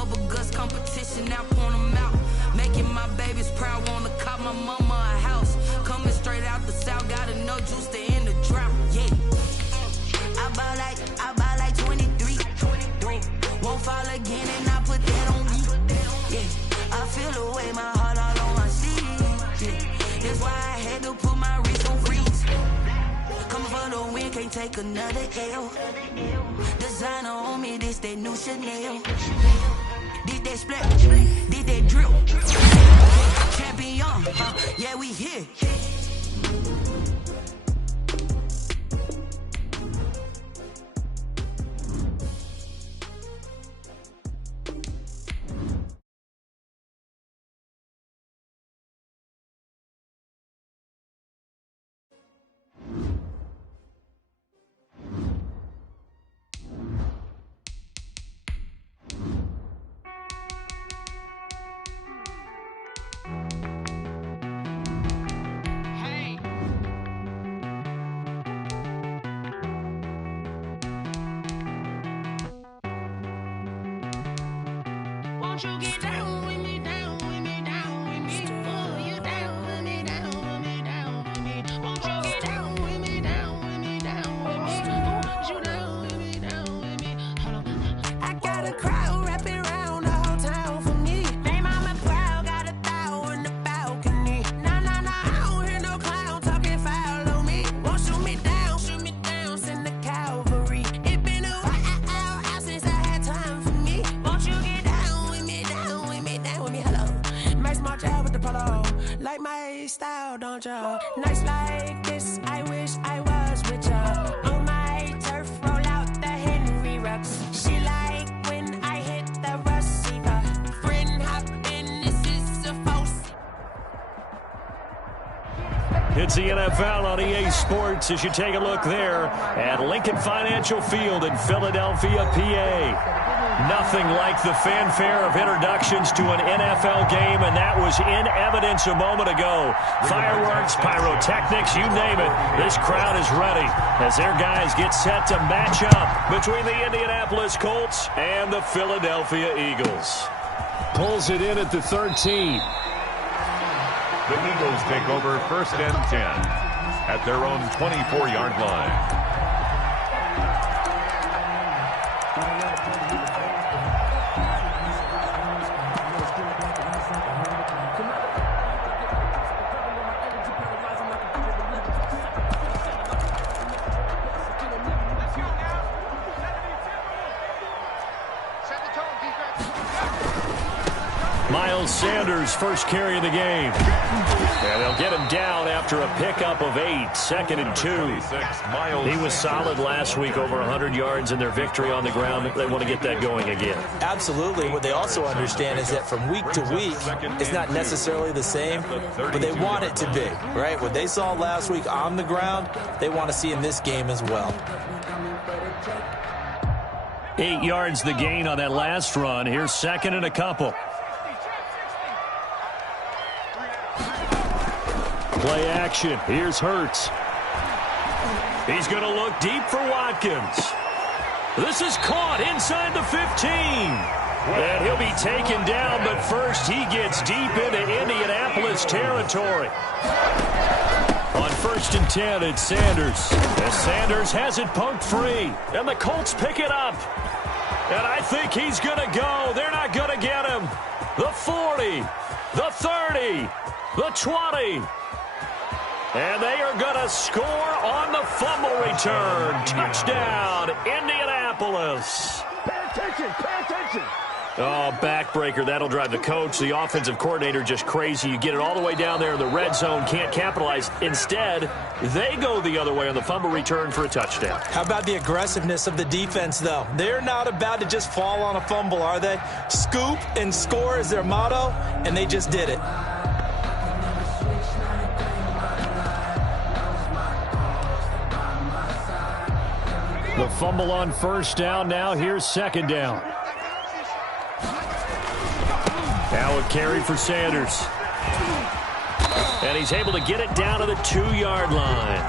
bubble guts competition, now point them out. Making my babies proud, wanna cop my mama a house. Coming straight out the south, got enough juice to end the drought, yeah. I buy like 23. Won't fall again and I put that on me, yeah. I feel the way, my heart all on my sleeve, yeah. That's why I had to put my wrist on freeze. Coming for the win, can't take another L. Designer on me, this that new Chanel. Did that splash, did that drill. Champion, yeah, we here. You get down with me, down with me, down with me. Oh, you down with me, down with me, down with me. Won't you get down with me, down with me, down with me? Oh, you down with me, down with me. Hold on. I got a crowd wrapping around the whole town for me. They mama proud, got a thou in the balcony. Nah, I don't hear no clown talking foul on me. Won't shoot me down, send the cavalry. It been a while since I had time for me. Won't you get down with me, down with me, down with me? Hello. Max March out with the polo. Like my style, don't ya? Nights like this, I wish I was with ya. On my turf, roll out the Henry Rux. She like when I hit the receiver. Friend hop in, this is a false. It's the NFL on EA Sports as you take a look there at Lincoln Financial Field in Philadelphia, PA. Nothing like the fanfare of introductions to an NFL game, and that was in evidence a moment ago. Fireworks, pyrotechnics, you name it. This crowd is ready as their guys get set to match up between the Indianapolis Colts and the Philadelphia Eagles. Pulls it in at the 13. The Eagles take over 1st and 10 at their own 24-yard line. Miles Sanders, first carry of the game. And they'll get him down after a pickup of 8, 2nd and 2. He was solid last week, over 100 yards in their victory on the ground. They want to get that going again. Absolutely. What they also understand is that from week to week, it's not necessarily the same, but they want it to be, right? What they saw last week on the ground, they want to see in this game as well. 8 yards the gain on that last run. Here's 2nd and a couple. Play action. Here's Hurts. He's going to look deep for Watkins. This is caught inside the 15. And he'll be taken down, but first he gets deep into Indianapolis territory. On 1st and 10, it's Sanders. As Sanders has it poked free. And the Colts pick it up. And I think he's going to go. They're not going to get him. The 40, the 30, the 20. And they are going to score on the fumble return. Touchdown, Indianapolis. Pay attention, pay attention. Oh, backbreaker. That'll drive the coach, the offensive coordinator, just crazy. You get it all the way down there in the red zone, can't capitalize. Instead, they go the other way on the fumble return for a touchdown. How about the aggressiveness of the defense, though? They're not about to just fall on a fumble, are they? Scoop and score is their motto, and they just did it. The fumble on 1st down. Now here's 2nd down. Now a carry for Sanders. And he's able to get it down to the 2-yard line.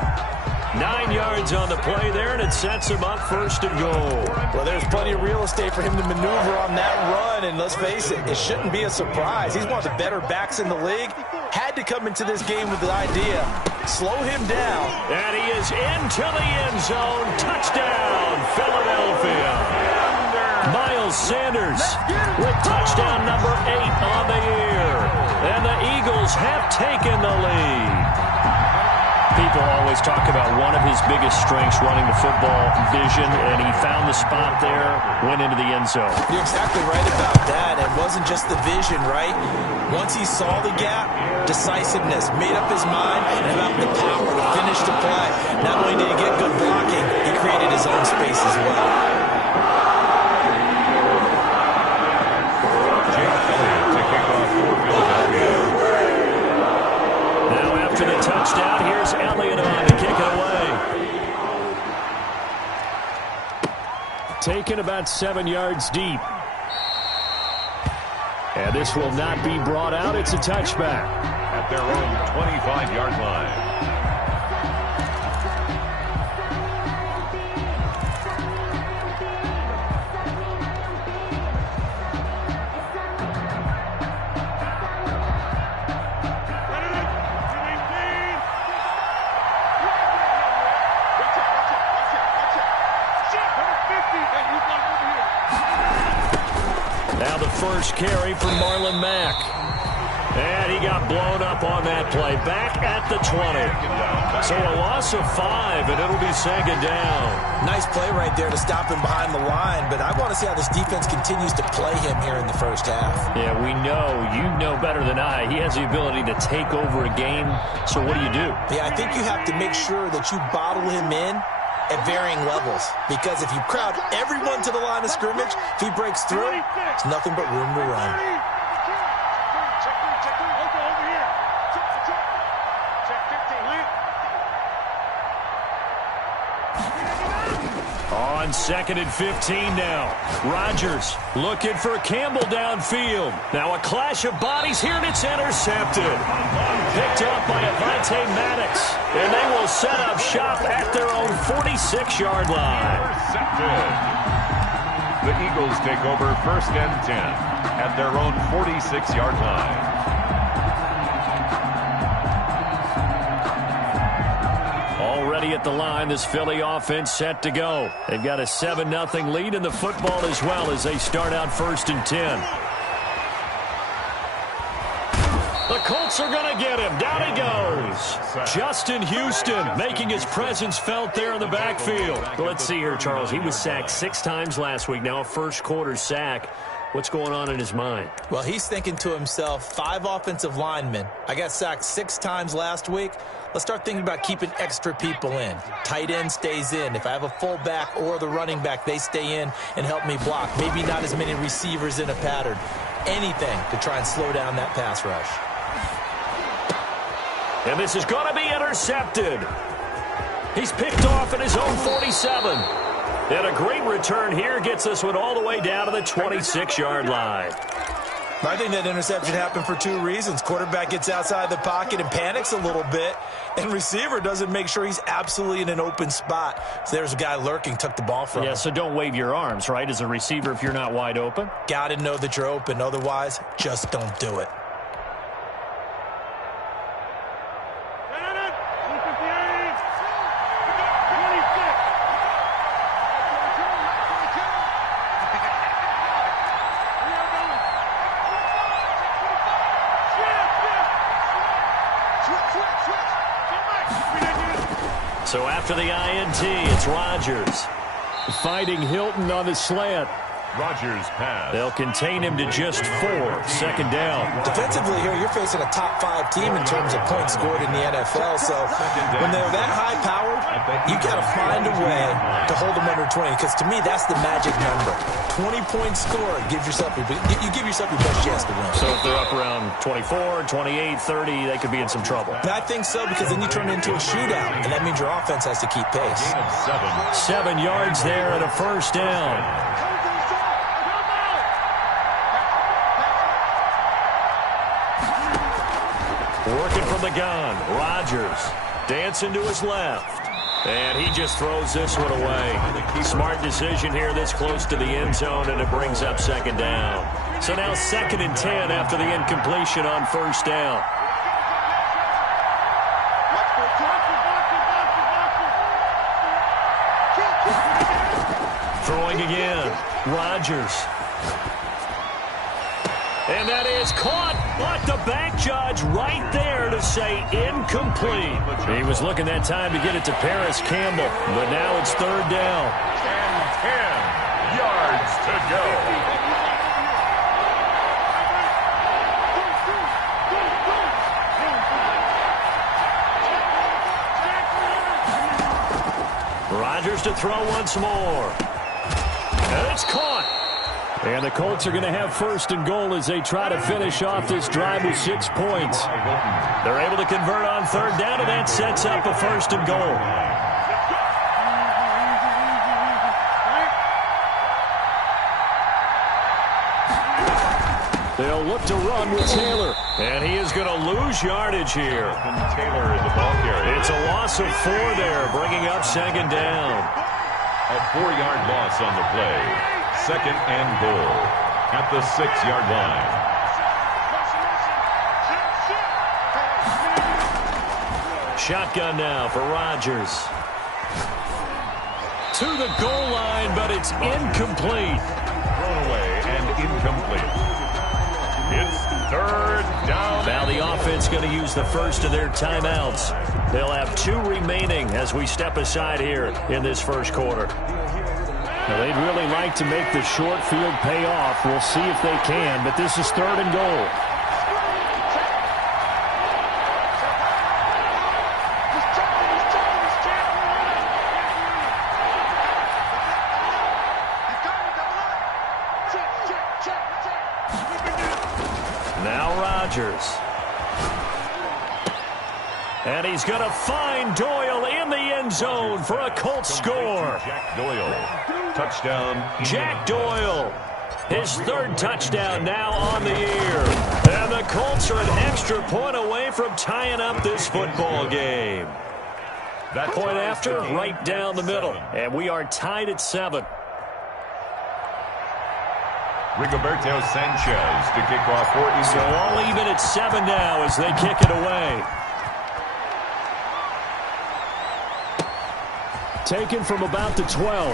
9 yards on the play there, and it sets him up first and goal. Well, there's plenty of real estate for him to maneuver on that run, and let's face it, it shouldn't be a surprise. He's one of the better backs in the league. Had to come into this game with the idea, slow him down. And he is into the end zone. Touchdown, Philadelphia. Miles Sanders with touchdown number 8 on the year. And the Eagles have taken the lead. People always talk about one of his biggest strengths, running the football, vision, and he found the spot there, went into the end zone. You're exactly right about that. It wasn't just the vision, right? Once he saw the gap, decisiveness, made up his mind, and about the power to finish the play. Not only did he get good blocking, he created his own space as well. The touchdown. Here's Elliott on to kick it away. Taken about 7 yards deep. And this will not be brought out. It's a touchback. At their own 25-yard line. Now the first carry for Marlon Mack. And he got blown up on that play. Back at the 20. So a loss of 5, and it'll be second down. Nice play right there to stop him behind the line, but I want to see how this defense continues to play him here in the first half. Yeah, we know. You know better than I. He has the ability to take over a game. So what do you do? Yeah, I think you have to make sure that you bottle him in at varying levels, because if you crowd everyone to the line of scrimmage, if he breaks through, there's nothing but room to run. On 2nd and 15 now. Rodgers looking for Campbell downfield. Now a clash of bodies here, and it's intercepted. Picked up by Avonte Maddox. And they will set up shop at their own 46-yard line. Intercepted. The Eagles take over 1st and 10 at their own 46-yard line. Already at the line, this Philly offense set to go. They've got a 7-0 lead in the football as well as they start out 1st and 10. The Colts are going to get him. Down he goes. Justin Houston making his presence felt there in the backfield. Let's see here, Charles. He was sacked 6 times last week. Now a first-quarter sack. What's going on in his mind? Well, he's thinking to himself, 5 offensive linemen. I got sacked 6 times last week. Let's start thinking about keeping extra people in. Tight end stays in. If I have a fullback or the running back, they stay in and help me block. Maybe not as many receivers in a pattern. Anything to try and slow down that pass rush. And this is going to be intercepted. He's picked off at his own 47. And a great return here gets this one all the way down to the 26-yard line. I think that interception happened for 2 reasons. Quarterback gets outside the pocket and panics a little bit, and receiver doesn't make sure he's absolutely in an open spot. So there's a guy lurking, took the ball from him. Yeah, so don't wave your arms, right, as a receiver if you're not wide open? Got to know that you're open. Otherwise, just don't do it. So after the INT, it's Rodgers fighting Hilton on the slant. Rodgers pass. They'll contain him to just 4. 2nd down. Defensively here, you're facing a top 5 team in terms of points scored in the NFL. So when they're that high powered, you got to find a way to hold them under 20. Because to me, that's the magic number. 20 points scored gives yourself you give yourself your best chance to win. So if they're up around 24, 28, 30, they could be in some trouble. I think so, because then you turn it into a shootout, and that means your offense has to keep pace. 7 yards there and a 1st down. Working from the gun, Rodgers dancing to his left. And he just throws this one away. Smart decision here this close to the end zone, and it brings up second down. So now 2nd and 10 after the incompletion on first down. Throwing again. Rodgers. And that is caught, but the back judge right there to say incomplete. He was looking that time to get it to Paris Campbell, but now it's 3rd down. And 10 yards to go. Rodgers to throw once more. And it's caught. And the Colts are going to have 1st and goal as they try to finish off this drive with 6 points. They're able to convert on 3rd down, and that sets up a 1st and goal. They'll look to run with Taylor. And he is going to lose yardage here. Taylor is the ball carrier. It's a loss of 4 there, bringing up 2nd down. A 4-yard loss on the play. 2nd and goal at the 6-yard line. Shotgun now for Rodgers. To the goal line, but it's incomplete. Thrown away and incomplete. It's 3rd down. Now the offense going to use the first of their timeouts. They'll have 2 remaining as we step aside here in this first quarter. Now they'd really like to make the short field pay off. We'll see if they can, but this is 3rd and goal. Now Rodgers. And he's going to find Doyle in the end zone for a Colts score. Jack Doyle. Touchdown. Jack Doyle. His 3rd touchdown now on the year. And the Colts are an extra point away from tying up this football game. That point after, right down the middle. And we are tied at 7. Rigoberto Sanchez to kick off for Eagles. So all even at 7 now as they kick it away. Taken from about the 12.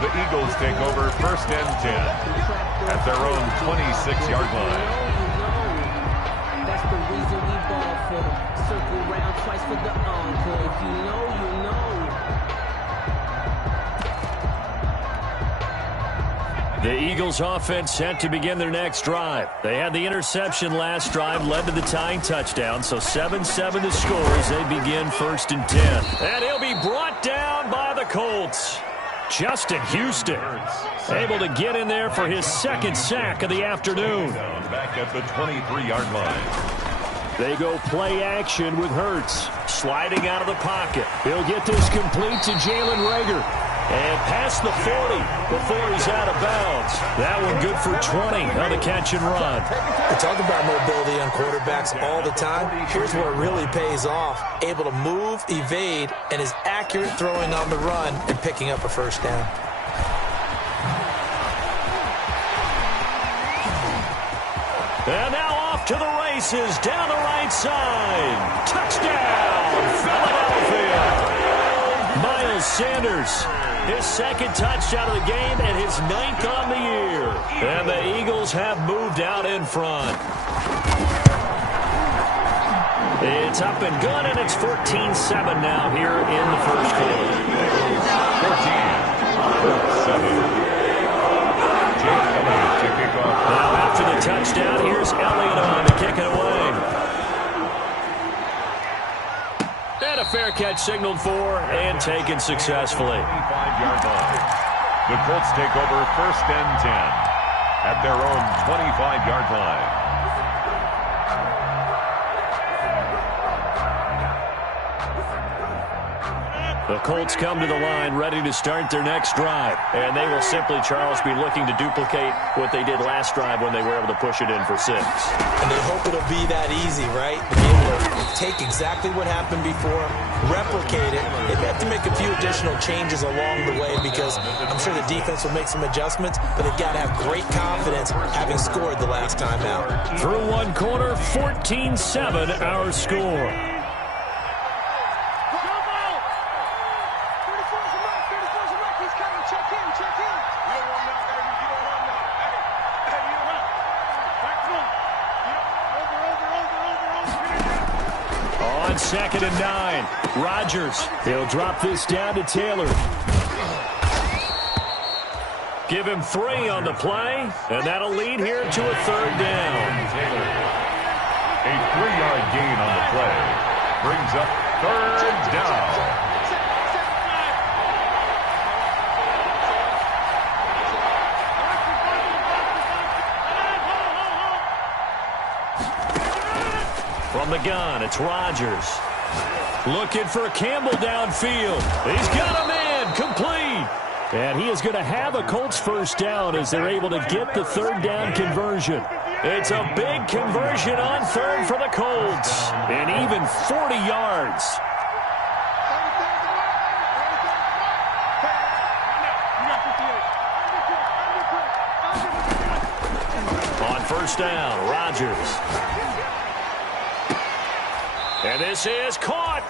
The Eagles take over 1st and 10 at their own 26-yard line. That's the reason we ball for. Circle round twice for the encore. If you know, you know. The Eagles offense set to begin their next drive. They had the interception last drive, led to the tying touchdown, so 7-7 to score as they begin 1st and 10. And he'll be brought down by the Colts. Justin Houston able to get in there for his 2nd sack of the afternoon. Back at the 23-yard line. They go play action with Hurts. Sliding out of the pocket. He'll get this complete to Jalen Reagor. And past the 40 before he's out of bounds. That one good for 20 on the catch and run. We talk about mobility on quarterbacks all the time. Here's where it really pays off. Able to move, evade, and is accurate throwing on the run and picking up a 1st down. And now off to the races down the right side. Touchdown, Philadelphia. Miles Sanders. His 2nd touchdown of the game and his 9th on the year. And the Eagles have moved out in front. It's up and good, and it's 14-7 now here in the first quarter. 14-7. Jake Elliott to kick off. Now after the touchdown, here's Elliott on to kick it away. And a fair catch signaled for and taken successfully. 25-yard line. The Colts take over 1st and 10 at their own 25-yard line. The Colts come to the line ready to start their next drive. And they will simply, Charles, be looking to duplicate what they did last drive when they were able to push it in for 6. And they hope it'll be that easy, right? To be able to take exactly what happened before, replicate it. They may have to make a few additional changes along the way because I'm sure the defense will make some adjustments, but they've got to have great confidence having scored the last time out. Through one quarter, 14-7 our score. On 2nd and 9, Rodgers. He'll drop this down to Taylor. Give him 3 on the play, and that'll lead here to a 3rd down. A 3-yard gain on the play brings up 3rd down. From the gun, it's Rodgers. Looking for Campbell downfield. He's got a man complete. And he is going to have a Colts 1st down as they're able to get the 3rd down conversion. It's a big conversion on 3rd for the Colts. And even 40 yards. On 1st down, Rodgers. And this is caught.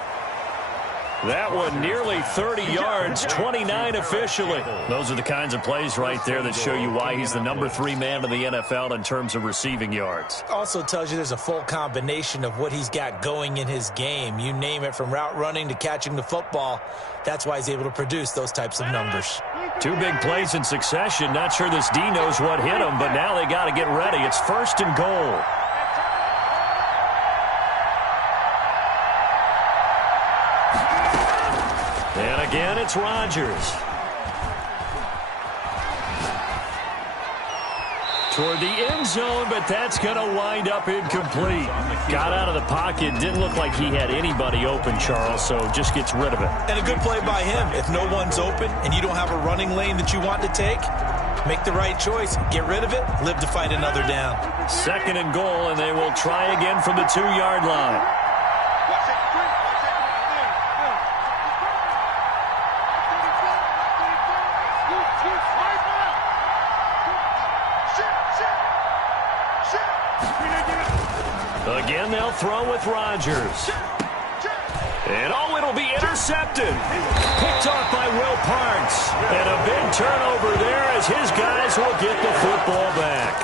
That one nearly 30 yards, 29 officially. Those are the kinds of plays right there that show you why he's the number 3 man in the NFL in terms of receiving yards. Also tells you there's a full combination of what he's got going in his game. You name it, from route running to catching the football. That's why he's able to produce those types of numbers. 2 big plays in succession. Not sure this D knows what hit him, but now they got to get ready. It's 1st and goal. And again, it's Rodgers. Toward the end zone, but that's going to wind up incomplete. Got out of the pocket. Didn't look like he had anybody open, Charles, so just gets rid of it. And a good play by him. If no one's open and you don't have a running lane that you want to take, make the right choice. Get rid of it. Live to fight another down. 2nd and goal, and they will try again from the 2-yard line. Again, they'll throw with Rodgers. And it'll be intercepted. Picked off by Will Parks. And a big turnover there as his guys will get the football back.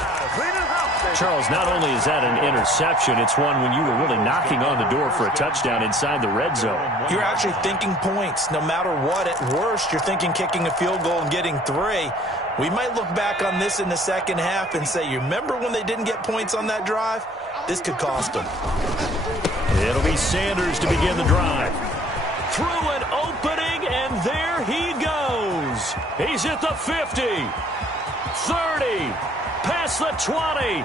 Charles, not only is that an interception, it's one when you were really knocking on the door for a touchdown inside the red zone. You're actually thinking points. No matter what, at worst, you're thinking kicking a field goal and getting 3. We might look back on this in the second half and say, you remember when they didn't get points on that drive? This could cost them. It'll be Sanders to begin the drive. Through an opening, and there he goes. He's at the 50, 30, past the 20.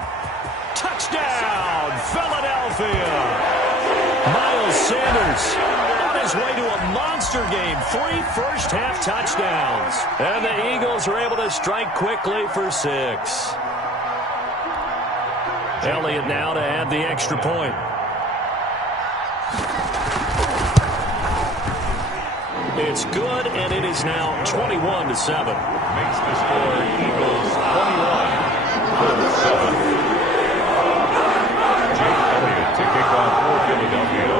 Touchdown, Philadelphia. Miles Sanders on his way to a monster game. 3 first-half touchdowns. And the Eagles are able to strike quickly for 6. Elliott now to add the extra point. It's good, and it is now 21-7. Makes the score Eagles 21-7. Jake Elliott to kick off for Philadelphia.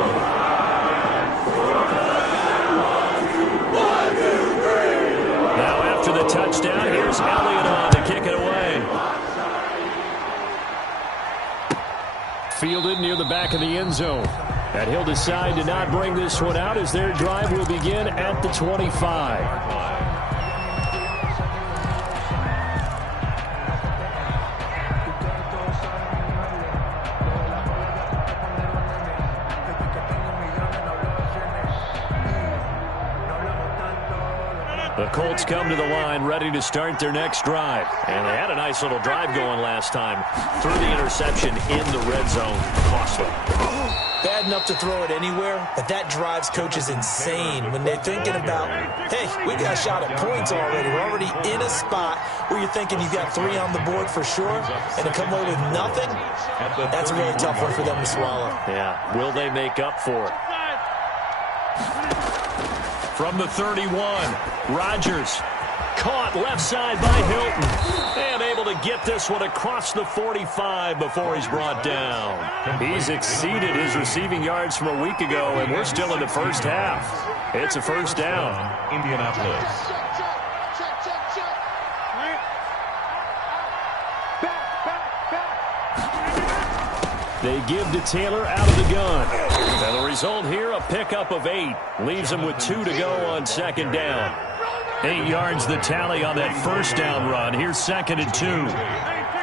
1, 2, 3. Now after the touchdown, here's Elliott on to kick it away. Fielded near the back of the end zone. And he'll decide to not bring this one out as their drive will begin at the 25. The Colts come to the line ready to start their next drive. And they had a nice little drive going last time. Through the interception in the red zone. Costly. bad enough to throw it anywhere, but that drives coaches insane when they're thinking about, hey, we got a shot at points already. We're already in a spot where you're thinking you've got 3 on the board for sure, and to come away with nothing, that's a really tough one for them to swallow. Yeah, will they make up for it? From the 31, Rodgers. Caught left side by Hilton. And able to get this one across the 45 before he's brought down. He's exceeded his receiving yards from a week ago, and we're still in the first half. It's a first down. Indianapolis. They give to Taylor out of the gun. And the result here, a pickup of 8. Leaves him with 2 to go on second down. 8 yards the tally on that first down run. Here's 2nd and 2.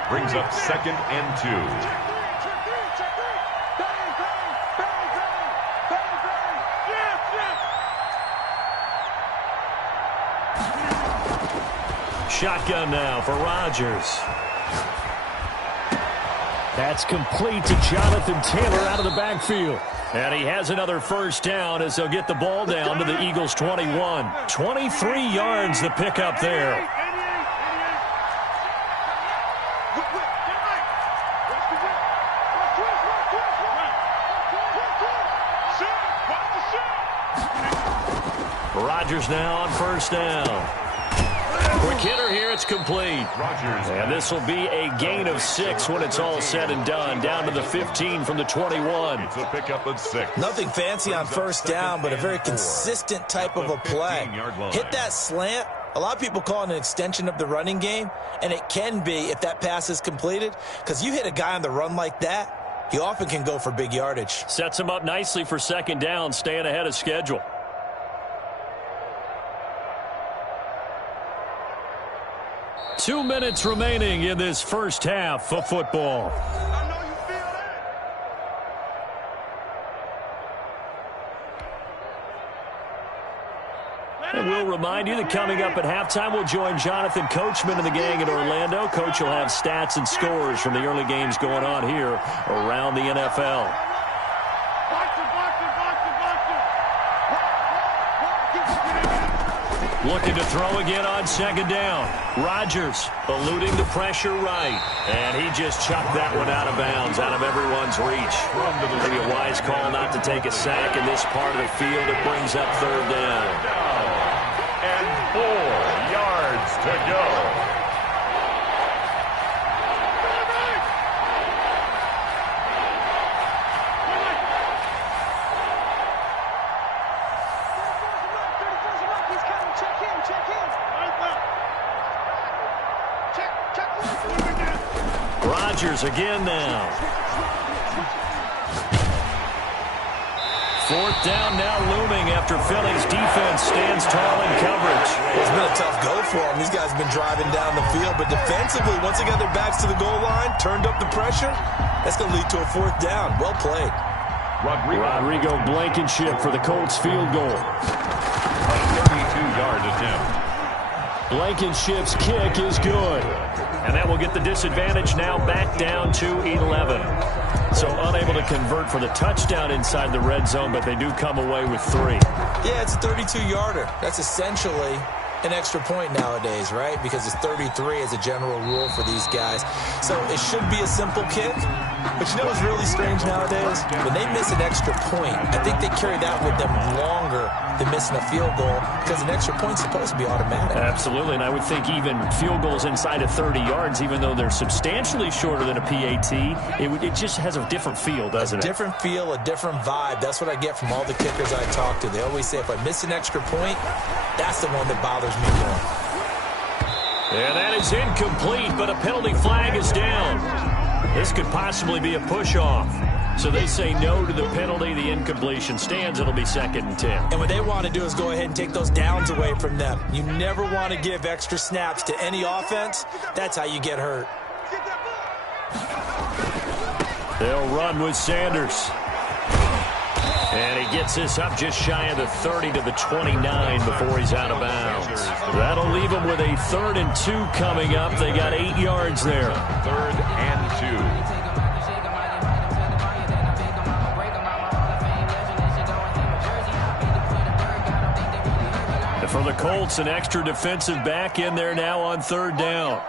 Brings up 2nd and 2. Shotgun now for Rodgers. That's complete to Jonathan Taylor out of the backfield. And he has another first down as they'll get the ball down to the Eagles' 21. 23 yards the pickup there. Rodgers now on first down. Quick hitter here, it's complete. Rodgers. And this will be a gain of 6 when it's all said and done. Down to the 15 from the 21. It's a pickup of 6. Nothing fancy on first down, but a very consistent type of a play. Hit that slant. A lot of people call it an extension of the running game, and it can be if that pass is completed, because you hit a guy on the run like that, he often can go for big yardage. Sets him up nicely for second down, staying ahead of schedule. 2 minutes remaining in this first half of football. And we'll remind you that coming up at halftime, we'll join Jonathan Coachman and the gang in Orlando. Coach will have stats and scores from the early games going on here around the NFL. Looking to throw again on second down. Rodgers eluding the pressure right. And he just chucked that one out of bounds, out of everyone's reach. Maybe a wise call not to take a sack in this part of the field. It brings up third down. And 4 yards to go. Rodgers again now. 4th down now looming after Philly's defense stands tall in coverage. It's been a tough go for them. These guys have been driving down the field, but defensively, once they got their backs to the goal line, turned up the pressure, that's going to lead to a 4th down. Well played. Rodrigo Blankenship for the Colts field goal. A 32-yard attempt. Blankenship's kick is good. And that will get the disadvantage now back down to 11. So unable to convert for the touchdown inside the red zone, but they do come away with 3. Yeah, it's a 32-yarder. That's essentially an extra point nowadays, right? Because it's 33 as a general rule for these guys. So it should be a simple kick. But you know what's really strange nowadays? When they miss an extra point, I think they carry that with them longer than missing a field goal because an extra point's supposed to be automatic. Absolutely, and I would think even field goals inside of 30 yards, even though they're substantially shorter than a PAT, it just has a different feel, doesn't it? A different feel, a different vibe. That's what I get from all the kickers I talk to. They always say if I miss an extra point, that's the one that bothers me more. And that is incomplete, but a penalty flag is down. This could possibly be a push-off. So they say no to the penalty. The incompletion stands. It'll be 2nd and 10. And what they want to do is go ahead and take those downs away from them. You never want to give extra snaps to any offense. That's how you get hurt. They'll run with Sanders. And he gets this up just shy of the 30 to the 29 before he's out of bounds. That'll leave him with a 3rd and 2 coming up. They got 8 yards there. 3rd and 2. For the Colts, an extra defensive back in there now on third down.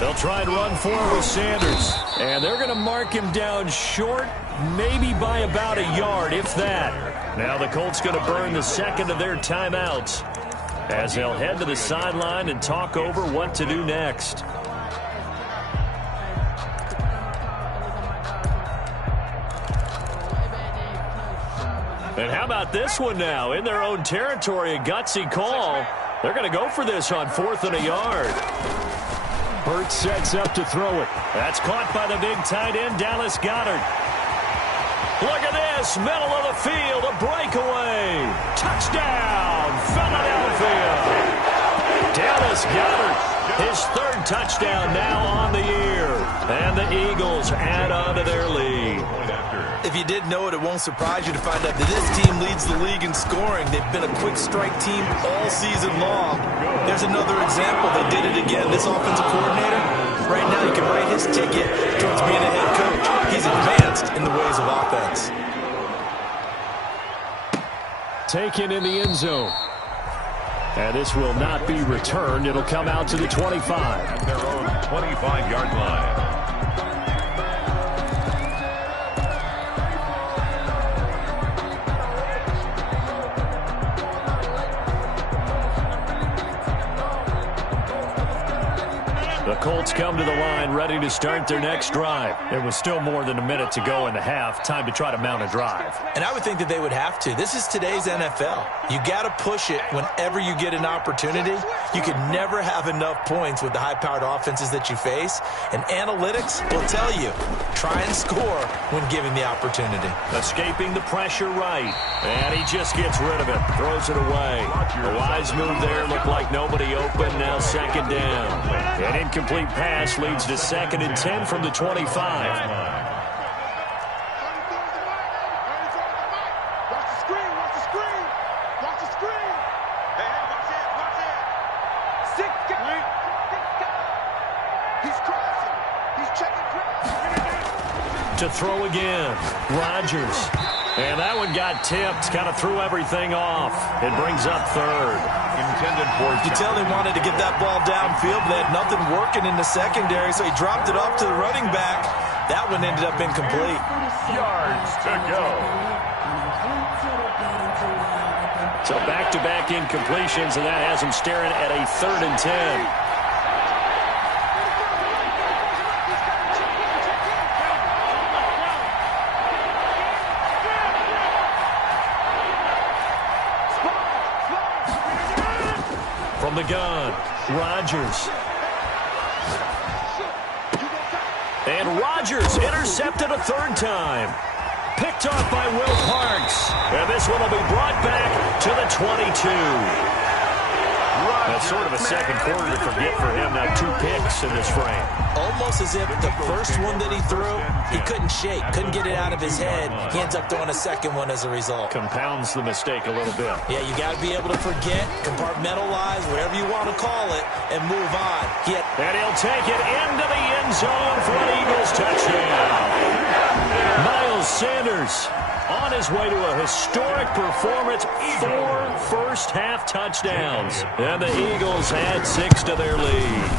They'll try and run forward with Sanders. And they're going to mark him down short, maybe by about a yard, if that. Now the Colts going to burn the second of their timeouts as they'll head to the sideline and talk over what to do next. And how about this one now? In their own territory, a gutsy call. They're going to go for this on 4th and a yard. Burt sets up to throw it. That's caught by the big tight end, Dallas Goedert. Look at this, middle of the field, a breakaway. Touchdown, Philadelphia. Dallas Goedert, his 3rd touchdown now on the year. And the Eagles add on to their lead. If you didn't know it, it won't surprise you to find out that this team leads the league in scoring. They've been a quick strike team all season long. There's another example. They did it again. This offensive coordinator, right now you can write his ticket towards being a head coach. He's advanced in the ways of offense. Taken in the end zone. And this will not be returned. It'll come out to the 25. At their own 25-yard line. The Colts come to the line ready to start their next drive. There was still more than a minute to go in the half. Time to try to mount a drive. And I would think that they would have to. This is today's NFL. You got to push it whenever you get an opportunity. You can never have enough points with the high-powered offenses that you face. And analytics will tell you, try and score when given the opportunity. Escaping the pressure right. And he just gets rid of it. Throws it away. A wise move there. Looked like nobody open. Now 2nd down. An incomplete pass leads to 2nd and 10 from the 25. To throw again. Rodgers. And that one got tipped. Kind of threw everything off. It brings up 3rd. Intended for... You tell they wanted to get that ball downfield, but they had nothing working in the secondary, so he dropped it off to the running back. That one ended up incomplete. Yards to go. So back-to-back incompletions, and that has him staring at a 3rd and 10. From the gun, Rodgers. And Rodgers intercepted a 3rd time. Picked off by Will Parks. And this one will be brought back to the 22. That's sort of a second quarter to forget for him. Now 2 picks in this frame. Almost as if the first one that he threw, he couldn't shake, couldn't get it out of his head. He ends up throwing a second one as a result. Compounds the mistake a little bit. Yeah, you got to be able to forget, compartmentalize, whatever you want to call it, and move on. And he'll take it into the end zone for an Eagles touchdown. Miles Sanders on his way to a historic performance, 4 first-half touchdowns. And the Eagles add 6 to their lead.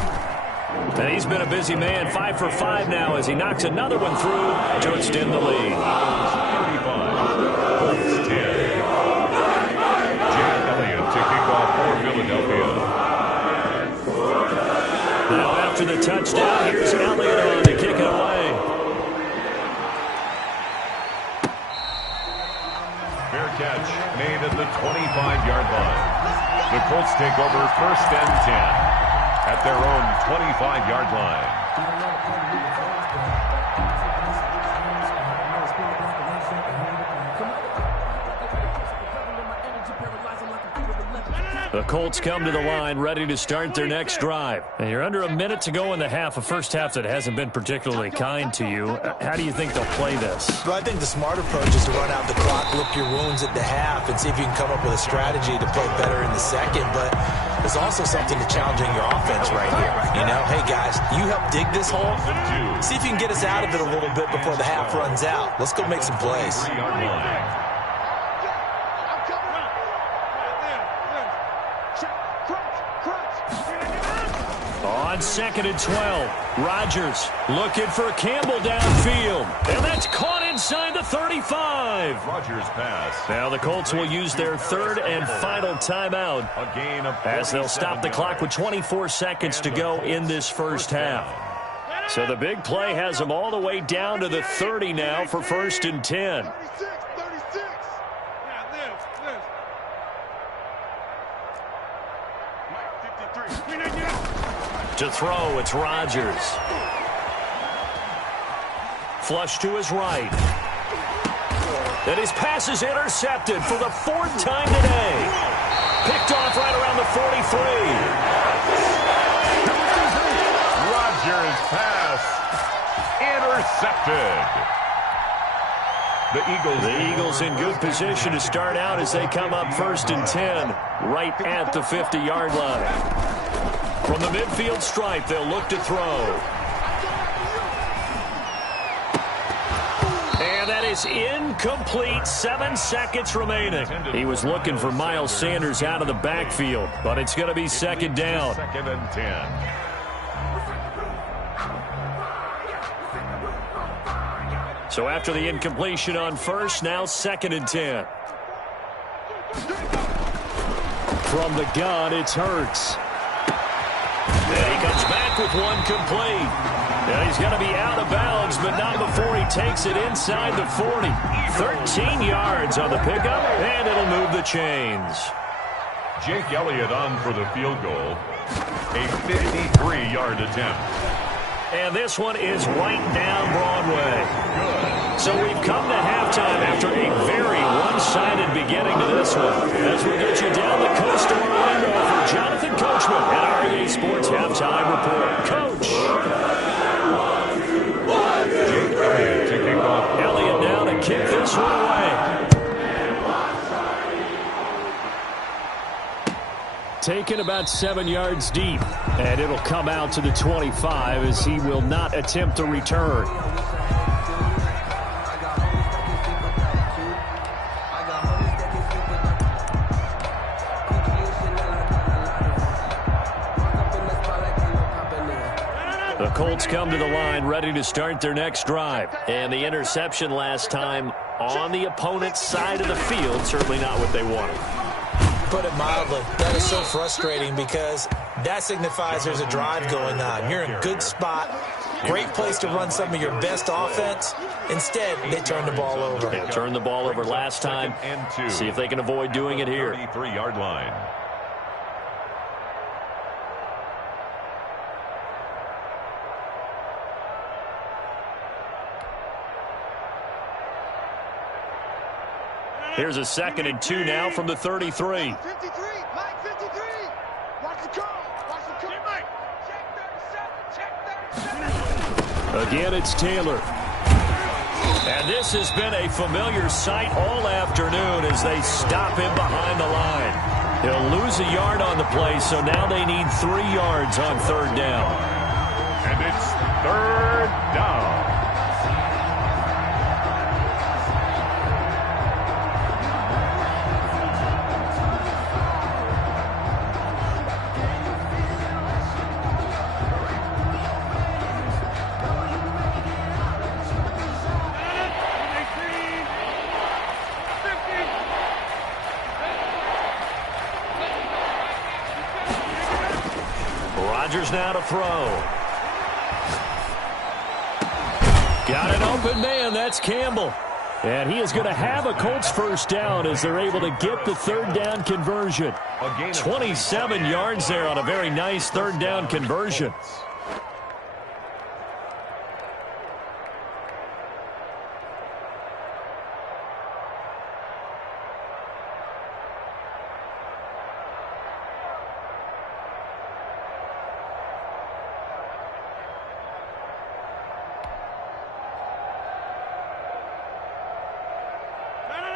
And he's been a busy man, 5 for 5 now as he knocks another one through to extend the lead. 35, 10. Jake Elliott to kick off for Philadelphia. Now after the touchdown, here's Elliott on to kick it away. Fair catch made at the 25-yard line. The Colts take over 1st and 10 at their own 25-yard line. The Colts come to the line ready to start their next drive. And you're under a minute to go in the half, a first half that hasn't been particularly kind to you. How do you think they'll play this? Well, I think the smart approach is to run out the clock, lick your wounds at the half, and see if you can come up with a strategy to play better in the second. But there's also something to challenging your offense right here. You know, hey, guys, you help dig this hole. See if you can get us out of it a little bit before the half runs out. Let's go make some plays. on 2nd and 12. Rodgers looking for Campbell downfield. And that's caught inside the 35. Rodgers pass. Now the Colts will use their third and final timeout A gain of as they'll stop the clock with 24 seconds to go in this first half. So the big play has them all the way down to the 30 now for 1st and 10. To throw, it's Rodgers. Flush to his right. And his pass is intercepted for the 4th time today. Picked off right around the 43. Rodgers pass intercepted. The Eagles in good position to start out as they come up 1st and 10 right at the 50-yard line. From the midfield stripe, they'll look to throw. And that is incomplete. 7 seconds remaining. He was looking for Miles Sanders out of the backfield, but it's going to be 2nd down. 2nd and 10. So after the incompletion on 1st, now 2nd and 10. From the gun, it's Hurts. And he comes back with one complete. And he's going to be out of bounds, but not before he takes it inside the 40. 13 yards on the pickup, and it'll move the chains. Jake Elliott on for the field goal. A 53-yard attempt. And this one is right down Broadway. So we've come to halftime after a very one-sided beginning to this one. As we get you down the coast to Orlando for Jonathan Coachman at REA Sports Halftime Report. Coach. Jake Elliott to kick off. Elliott now to kick this one away. Taken about 7 yards deep. And it'll come out to the 25 as he will not attempt a return. The Colts come to the line ready to start their next drive. And the interception last time on the opponent's side of the field, certainly not what they wanted. Put it mildly, that is so frustrating because that signifies there's a drive going on. You're in a good spot, great place to run some of your best offense. Instead, they turn the ball over. They turned the ball over last time. See if they can avoid doing it here. 33-yard line. Here's a 2nd and 2 now from the 33. 53, Mike 53. Watch the call. Watch the call. Mike. Check 37. Again, it's Taylor. And this has been a familiar sight all afternoon as they stop him behind the line. He'll lose a yard on the play, so now they need 3 yards on 3rd down. And it's 3rd down. Rodgers now to throw. Got an open man. That's Campbell. And he is going to have a Colts 1st down as they're able to get the 3rd down conversion. 27 yards there on a very nice 3rd down conversion.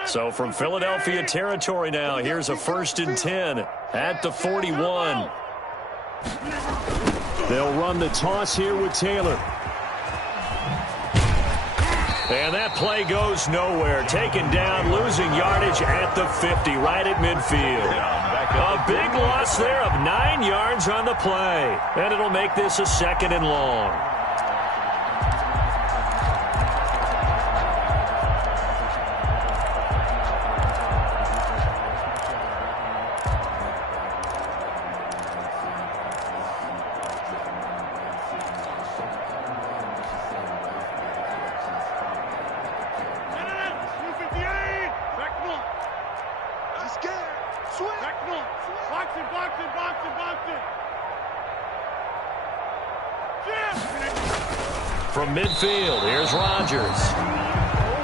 So from Philadelphia territory now, here's a 1st and 10 at the 41. They'll run the toss here with Taylor. And that play goes nowhere. Taken down, losing yardage at the 50, right at midfield. Back A big loss there of 9 yards on the play. And it'll make this a 2nd and long. From midfield, here's Rodgers.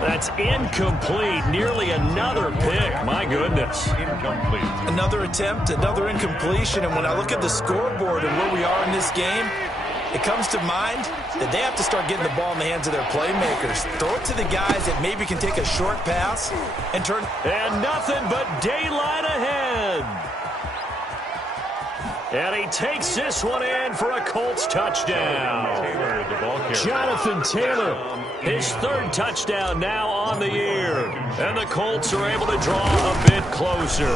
That's incomplete. Nearly another pick. My goodness. Incomplete. Another attempt, another incompletion. And when I look at the scoreboard and where we are in this game, it comes to mind that they have to start getting the ball in the hands of their playmakers. Throw it to the guys that maybe can take a short pass and turn. And nothing but daylight ahead. And he takes this one in for a Colts touchdown. Taylor, the ball carrier. Jonathan Taylor, his 3rd touchdown now on the year. And the Colts are able to draw a bit closer.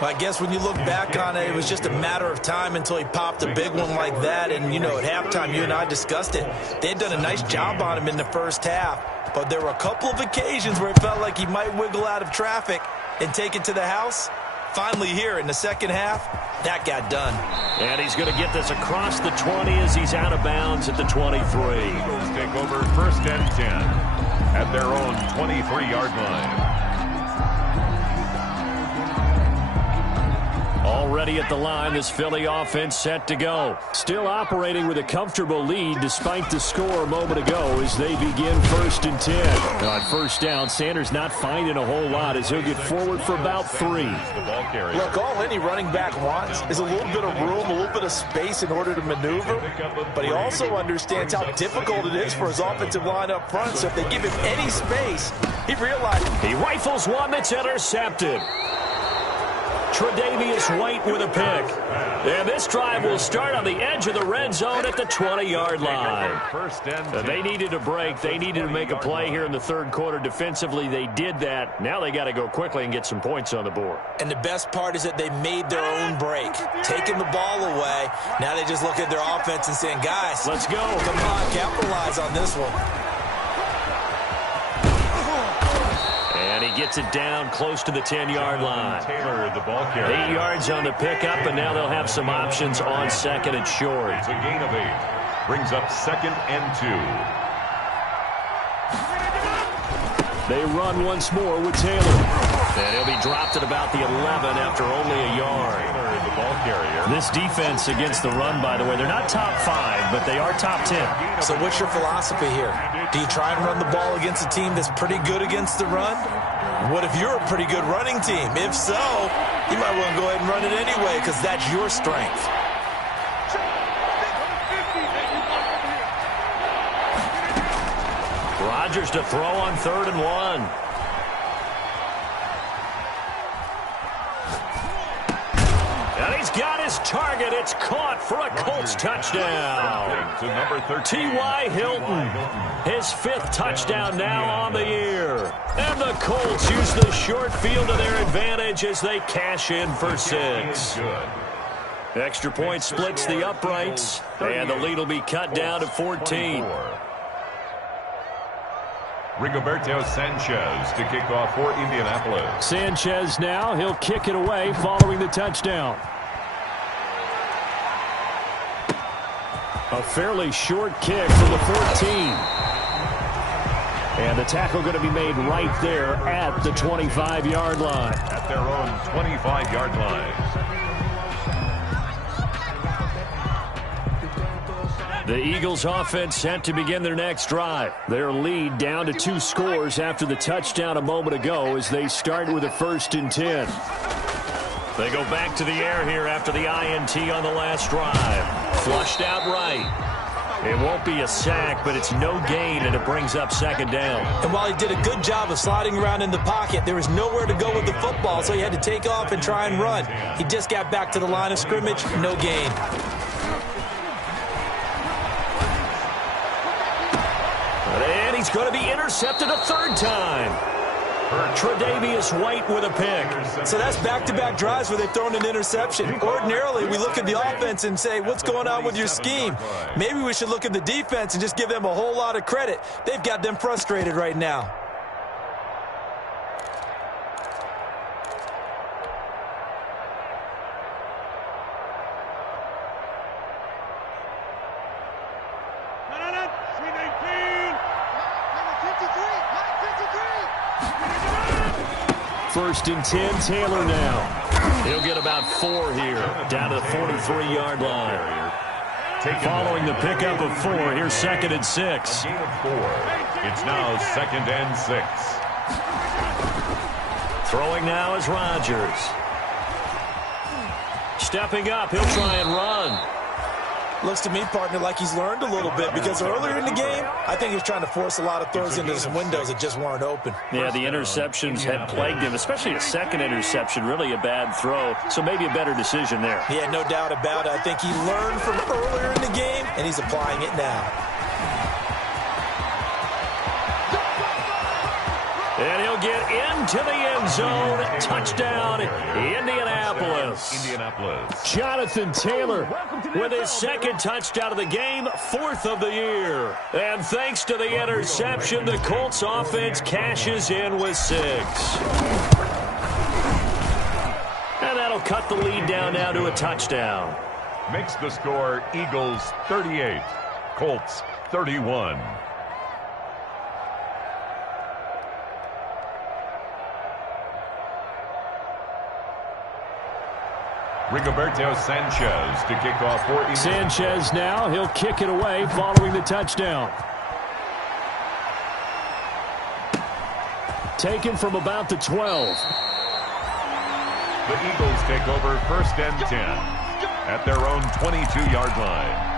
Well, I guess when you look back on it, it was just a matter of time until he popped a big one like that. And, you know, at halftime, you and I discussed it. They had done a nice job on him in the first half. But there were a couple of occasions where it felt like he might wiggle out of traffic and take it to the house. Finally here in the second half, that got done. And he's going to get this across the 20 as he's out of bounds at the 23. Eagles take over 1st and 10 at their own 23-yard line. Already at the line, this Philly offense set to go. Still operating with a comfortable lead despite the score a moment ago as they begin 1st and 10. On 1st down, Sanders not finding a whole lot as he'll get forward for about 3. Look, all any running back wants is a little bit of room, a little bit of space in order to maneuver. But he also understands how difficult it is for his offensive line up front. So if they give him any space, he realizes. He rifles one that's intercepted. Tre'Davious White with a pick. And this drive will start on the edge of the red zone at the 20-yard line. They needed a break. They needed to make a play here in the 3rd quarter. Defensively, they did that. Now they got to go quickly and get some points on the board. And the best part is that they made their own break, taking the ball away. Now they just look at their offense and saying, guys, let's go. Come on, capitalize on this one. And he gets it down close to the 10-yard line. Taylor, the ball carrier. 8 yards on the pickup, and now they'll have some options on 2nd and short. It's a gain of 8. Brings up 2nd and 2. They run once more with Taylor. And he'll be dropped at about the 11 after only a yard. Taylor, the ball carrier. This defense against the run, by the way, they're not top 5, but they are top 10. So what's your philosophy here? Do you try and run the ball against a team that's pretty good against the run? What if you're a pretty good running team? If so, you might want to go ahead and run it anyway because that's your strength. Rodgers to throw on 3rd and 1. And he's got his target. It's caught for a Colts touchdown. To number 13. T.Y. Hilton. His 5th touchdown now on the year. And the Colts use the short field to their advantage as they cash in for 6. Extra point splits the uprights. And the lead will be cut down to 14. Rigoberto Sanchez to kick off for Indianapolis. Sanchez now. He'll kick it away following the touchdown. A fairly short kick from the 14. And the tackle going to be made right there at the 25-yard line. At their own 25-yard line. The Eagles offense set to begin their next drive. Their lead down to 2 scores after the touchdown a moment ago as they start with a 1st and 10. They go back to the air here after the INT on the last drive. Flushed out right. It won't be a sack, but it's no gain, and it brings up 2nd down. And while he did a good job of sliding around in the pocket, there was nowhere to go with the football, so he had to take off and try and run. He just got back to the line of scrimmage, no gain. And he's going to be intercepted a 3rd time. Tre'Davious White with a pick. So that's back-to-back drives where they've thrown an interception. Ordinarily, we look at the offense and say, what's going on with your scheme? Maybe we should look at the defense and just give them a whole lot of credit. They've got them frustrated right now. First and 10, Taylor now. He'll get about 4 here, down to the 43-yard line. Following the pickup of 4, here's 2nd and 6. Gain of 4. It's now 2nd and 6. Throwing now is Rodgers. Stepping up, he'll try and run. Looks to me, partner, like he's learned a little bit because earlier in the game, I think he was trying to force a lot of throws into some windows that just weren't open. Yeah, the interceptions had plagued him, especially a second interception, really a bad throw, so maybe a better decision there. Yeah, no doubt about it. I think he learned from earlier in the game, and he's applying it now. And he'll get into the end zone. Touchdown, Indianapolis. Jonathan Taylor with his 2nd touchdown of the game, 4th of the year. And thanks to the interception, the Colts offense cashes in with 6. And that'll cut the lead down now to a touchdown. Makes the score Eagles 38, Colts 31. Rigoberto Sanchez to kick off for Eagles. Sanchez now, he'll kick it away following the touchdown. Taken from about the 12. The Eagles take over 1st and 10 at their own 22-yard line.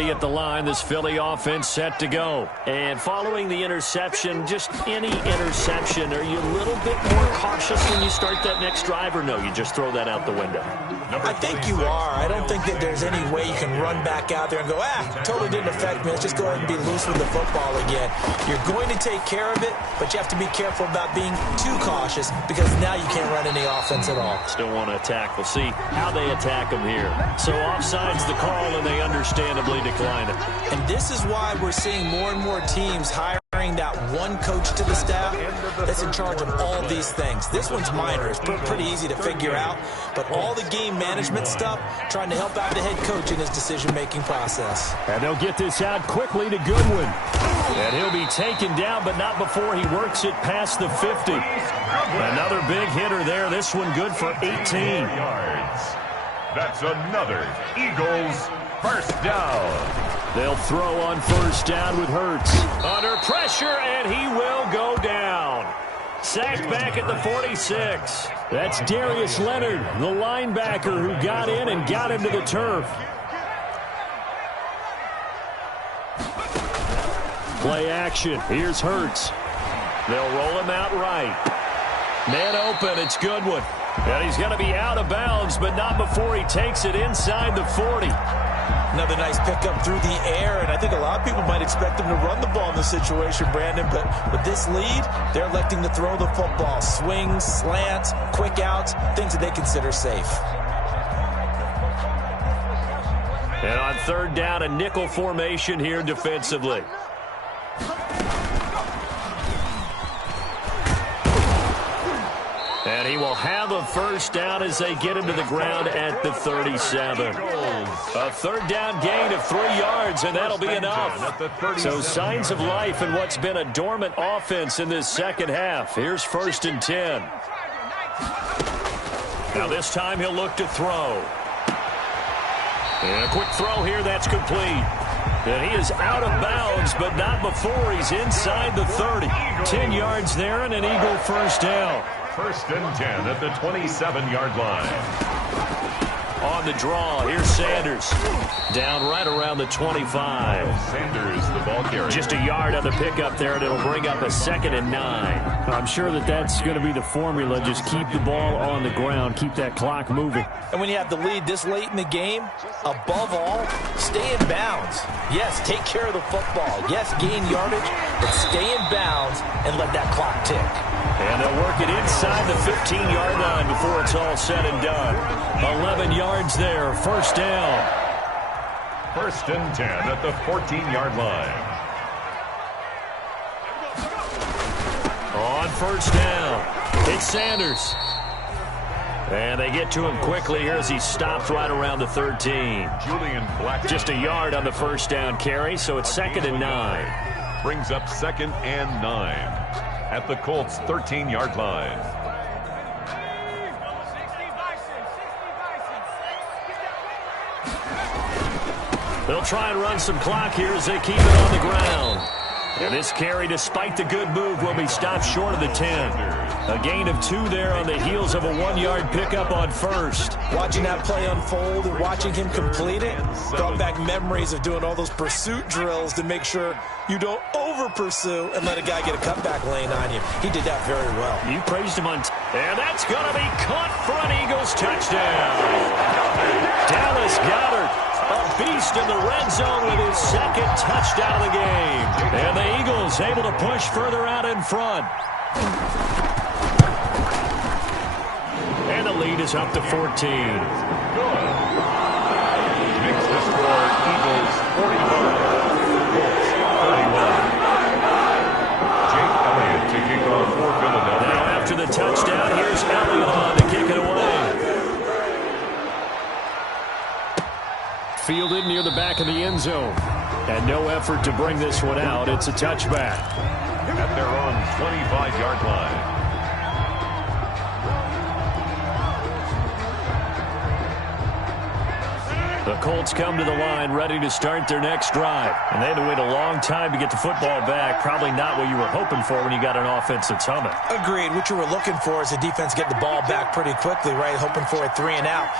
At the line, this Philly offense set to go. And following the interception, just any interception, are you a little bit more cautious when you start that next drive, or no, you just throw that out the window? I think you are. I don't think that there's any way you can run back out there and go, totally didn't affect me. Let's just go ahead and be loose with the football again. You're going to take care of it, but you have to be careful about being too cautious because now you can't run any offense at all. Still want to attack. We'll see how they attack them here. So offside's the call, and they understandably decline it. And this is why we're seeing more and more teams hiring that one coach to the staff that's in charge of all these things. This one's minor. It's pretty easy to figure out. But all the game management stuff, trying to help out the head coach in his decision-making process. And they'll get this out quickly to Goodwin. And he'll be taken down, but not before he works it past the 50. Another big hitter there. This one good for 18 yards. That's another Eagles first down. They'll throw on first down with Hurts. Under pressure, and he will go down. Sacked back at the 46. That's Darius Leonard, the linebacker who got in and got him to the turf. Play action. Here's Hurts. They'll roll him out right. Man open. It's Goodwin. And he's going to be out of bounds, but not before he takes it inside the 40. Another nice pickup through the air, and I think a lot of people might expect him to run the ball in this situation, Brandon, but with this lead, they're electing to throw the football. Swings, slants, quick outs, things that they consider safe. And on third down, a nickel formation here defensively. And he will have a first down as they get him to the ground at the 37. A third down gain of 3 yards, and that'll be enough. So signs of life in what's been a dormant offense in this second half. Here's 1st and 10. Now this time he'll look to throw. And a quick throw here, that's complete. And he is out of bounds, but not before he's inside the 30. 10 yards there and an Eagle first down. 1st and 10 at the 27-yard line. On the draw, here's Sanders. Down right around the 25. Sanders, the ball carrier. Just a yard on the pickup there, and it'll bring up a 2nd and 9. I'm sure that's going to be the formula. Just keep the ball on the ground. Keep that clock moving. And when you have the lead this late in the game, above all, stay in bounds. Yes, take care of the football. Yes, gain yardage, but stay in bounds and let that clock tick. And they'll work it inside the 15-yard line before it's all said and done. 11 yards there, first down. 1st and 10 at the 14-yard line. On first down, it's Sanders. And they get to him quickly here as he stops right around the 13. Julian Black. Just a yard on the first down carry, so it's 2nd and 9. Brings up 2nd and 9 at the Colts' 13-yard line. They'll try and run some clock here as they keep it on the ground. And this carry, despite the good move, will be stopped short of the 10. A gain of 2 there on the heels of a 1-yard pickup on first. Watching that play unfold and watching him complete it brought back memories of doing all those pursuit drills to make sure you don't over-pursue and let a guy get a cutback lane on you. He did that very well. You praised him on and that's going to be caught for an Eagles touchdown. Dallas Goedert, a beast in the red zone with his 2nd touchdown of the game. And the Eagles able to push further out in front. And the lead is up to 14. Good. Makes the score Eagles 45, Colts 31. Jake Elliott to kick off for Philadelphia. Now after the touchdown, here's Elliott on to kick it away. Fielded near the back of the end zone. And no effort to bring this one out. It's a touchback. At their own 25-yard line. The Colts come to the line ready to start their next drive. And they had to wait a long time to get the football back. Probably not what you were hoping for when you got an offense that's humming. Agreed. What you were looking for is the defense get the ball back pretty quickly, right? Hoping for a 3 and out.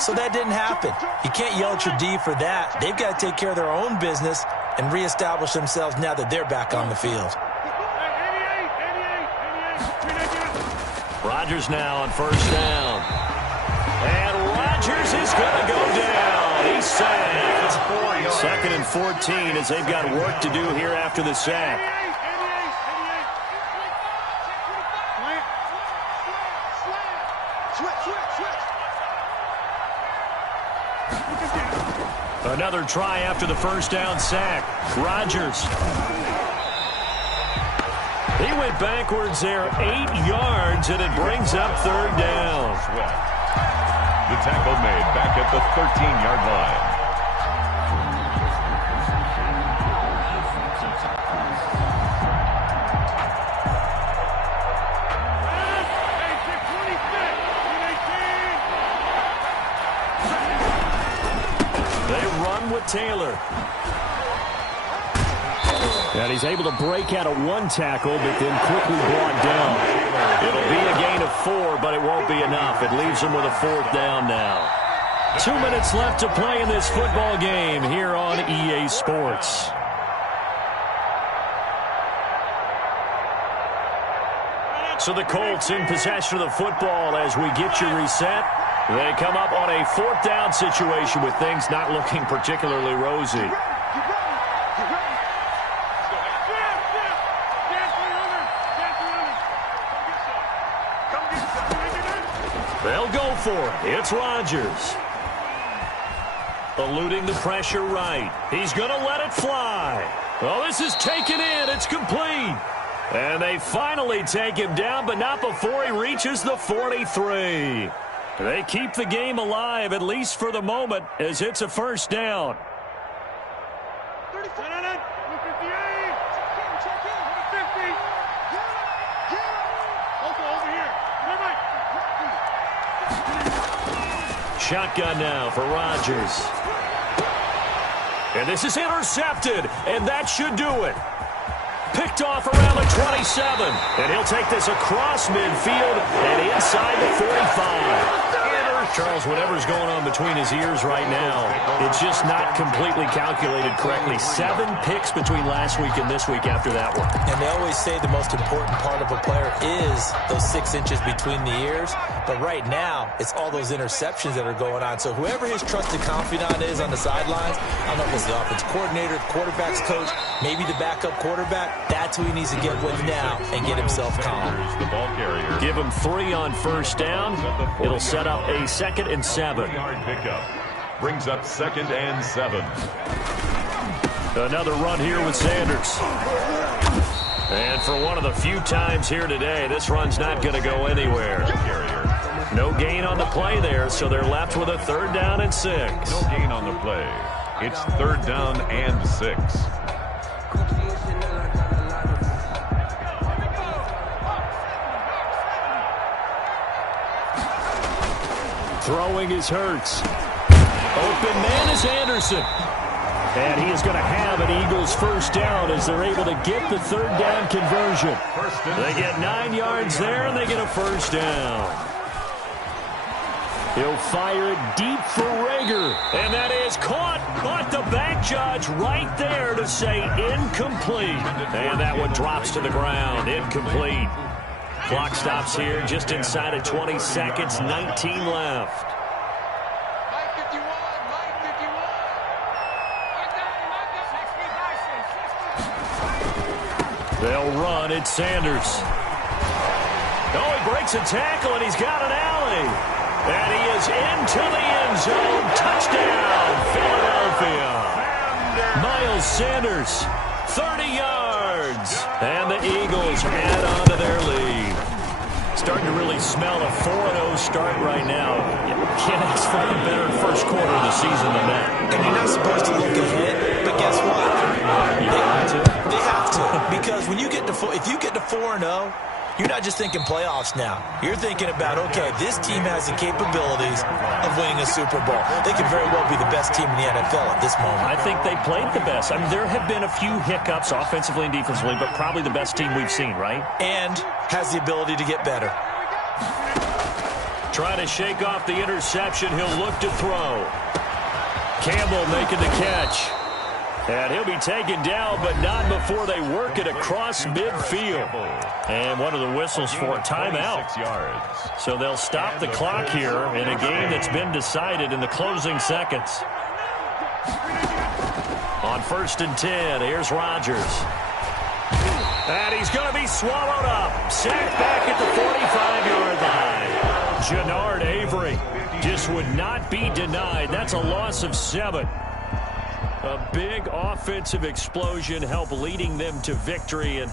So that didn't happen. You can't yell at your D for that. They've got to take care of their own business and reestablish themselves now that they're back on the field. Rodgers now on first down. And Rodgers is going to go down. He's sacked. 2nd and 14 as they've got work to do here after the sack. Another try after the first down sack. Rodgers. He went backwards there 8 yards, and it brings up 3rd down. The tackle made back at the 13-yard line. They run with Taylor. And he's able to break out of 1 tackle, but then quickly brought down. It'll be a gain of 4, but it won't be enough. It leaves him with a 4th down now. 2 minutes left to play in this football game here on EA Sports. So the Colts in possession of the football as we get you reset. They come up on a 4th down situation with things not looking particularly rosy. They'll go for it. It's Rodgers. Eluding the pressure right. He's going to let it fly. Well, this is taken in. It's complete. And they finally take him down, but not before he reaches the 43. They keep the game alive, at least for the moment, as it's a first down. Shotgun now for Rodgers. And this is intercepted, and that should do it. Picked off around the 27, and he'll take this across midfield and inside the 45. Charles, whatever's going on between his ears right now, it's just not completely calculated correctly. 7 picks between last week and this week after that one. And they always say the most important part of a player is those 6 inches between the ears. But right now, it's all those interceptions that are going on. So whoever his trusted confidant is on the sidelines, I don't know if it's the offense coordinator, quarterback's coach, maybe the backup quarterback, that's who he needs to get with now and get himself calm. The ball carrier. Give him 3 on first down. It'll set up a 2nd and 7. 3-yard pickup. Brings up 2nd and 7. Another run here with Sanders. And for one of the few times here today, this run's not going to go anywhere. No gain on the play there, so they're left with a 3rd down and 6. No gain on the play. It's 3rd down and 6. Throwing is Hurts. Open man is Anderson. And he is going to have an Eagles first down as they're able to get the 3rd down conversion. They get 9 yards there, and they get a first down. He'll fire it deep for Rager. And that is caught. But the back judge right there to say incomplete. And that one drops to the ground. Incomplete. Clock stops here just inside of 20 seconds. 19 left. They'll run. It's Sanders. Oh, he breaks a tackle, and he's got an alley. And he is into the end zone. Touchdown, Philadelphia. Miles Sanders, 30 yards. And the Eagles add on to their lead. Starting to really smell a 4-0 start right now. You can't ask for a better first quarter of the season than that. And you're not supposed to look ahead, but guess what? They have to. Because when you get to if you get to 4-0, you're not just thinking playoffs now. You're thinking about, okay, this team has the capabilities of winning a Super Bowl. They could very well be the best team in the NFL at this moment. I think they played the best. I mean, there have been a few hiccups offensively and defensively, but probably the best team we've seen, right? And has the ability to get better. Trying to shake off the interception. He'll look to throw. Campbell making the catch. And he'll be taken down, but not before they work it across midfield. And one of the whistles for a timeout. So they'll stop the clock here in a game that's been decided in the closing seconds. On 1st and 10, here's Rodgers. And he's going to be swallowed up. Sacked back at the 45-yard line. Jannard Avery just would not be denied. That's a loss of 7. A big offensive explosion helped leading them to victory. And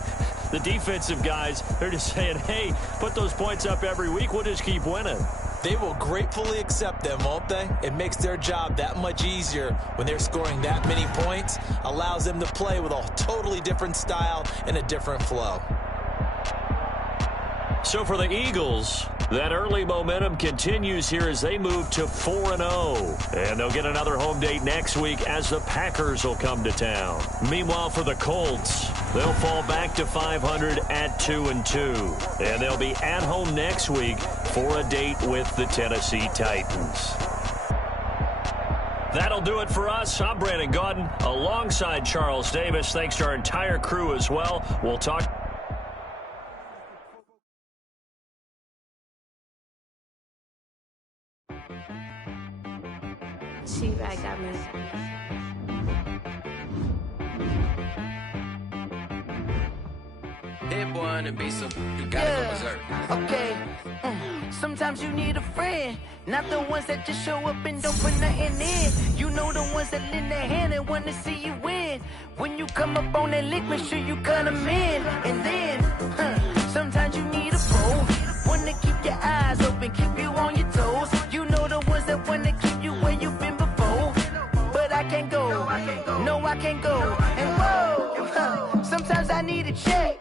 the defensive guys, they're just saying, hey, put those points up every week. We'll just keep winning. They will gratefully accept them, won't they? It makes their job that much easier when they're scoring that many points. Allows them to play with a totally different style and a different flow. So for the Eagles, that early momentum continues here as they move to 4-0. And they'll get another home date next week as the Packers will come to town. Meanwhile, for the Colts, they'll fall back to 500 at 2-2. And they'll be at home next week for a date with the Tennessee Titans. That'll do it for us. I'm Brandon Gaudin alongside Charles Davis. Thanks to our entire crew as well. We'll talk. She right got me. Hit boy on the beat, so you gotta go berserk. Okay. Sometimes you need a friend, not the ones that just show up and don't put nothing in. You know the ones that lend their hand and want to see you win. When you come up on that lick, make sure you cut them in. And then, sometimes you need a pro, one to keep your eyes open, keep you on your toes. You know the ones that want to keep you where you've been before. But I can't go, no I can't go. And whoa, sometimes I need a check.